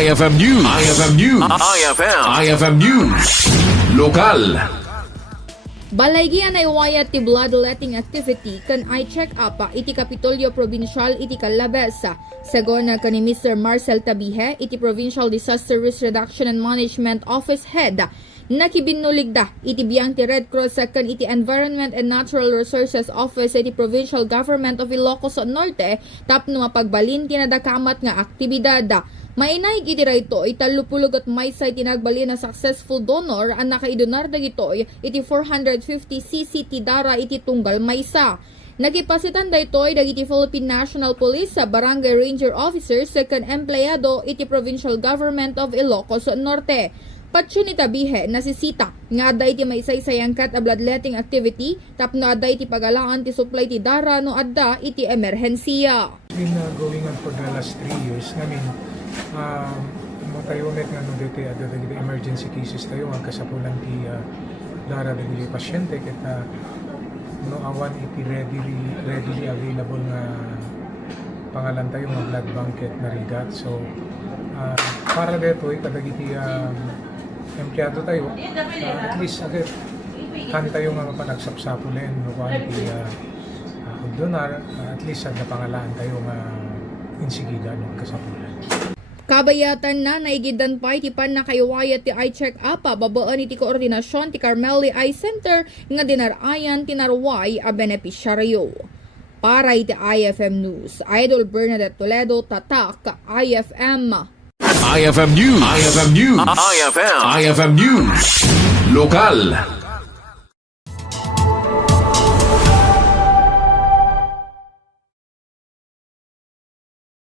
IFM News. IFM News. IFM News. Lokal. Balaygian Naiwayat ti bloodletting activity kan I-check up iti Kapitolyo Probinsial iti Kalabesa. Sagona kan ni Mr. Marcel Tabihe iti Provincial Disaster Risk Reduction and Management Office Head. Nakibinuligda iti biyang ti Red Cross kan iti Environment and Natural Resources Office iti Provincial Government of Ilocos Norte tapno mapagbalin tinadakamat nga aktibidad. Mainay iti rayto italupulog at maysay tinagbali na successful donor ang nakaidonar dagitoy iti 450cc ti dara iti tunggal maysa. Nagipasitan daytoy dagiti Philippine National Police sa Barangay Ranger Officers second empleyado iti Provincial Government of Ilocos Norte. Patsyo ni Tabihe nasisita nga adda iti maisaysayangkat a bloodletting activity tapno adda iti pagalaan ti supply ti dara no adda iti emerhensiya. Been going on for the last 3 years. Tayo ulit nga dito ada dagiti emergency cases tayo ang kasapulan ti dara dagiti pasyente ket no awan iti readily available nga pangalan tayo nga blood bank ket narigat. So para dito kadagiti empleyado tayo at least agad kani tayo nga mapanagsapsapulen no kung ti donar at least at napangalaan tayo nga insigida no kasapulan. Kabayatan na naigidan pa iti pan na kayawayat ti I-check up babaan iti koordinasyon ti Carmeli Eye Center nga dinarayan tinarway a benepisyaryo. Para iti IFM News, Idol Bernadette Toledo, Tatak, IFM. IFM News. IFM News. IFM News. Lokal.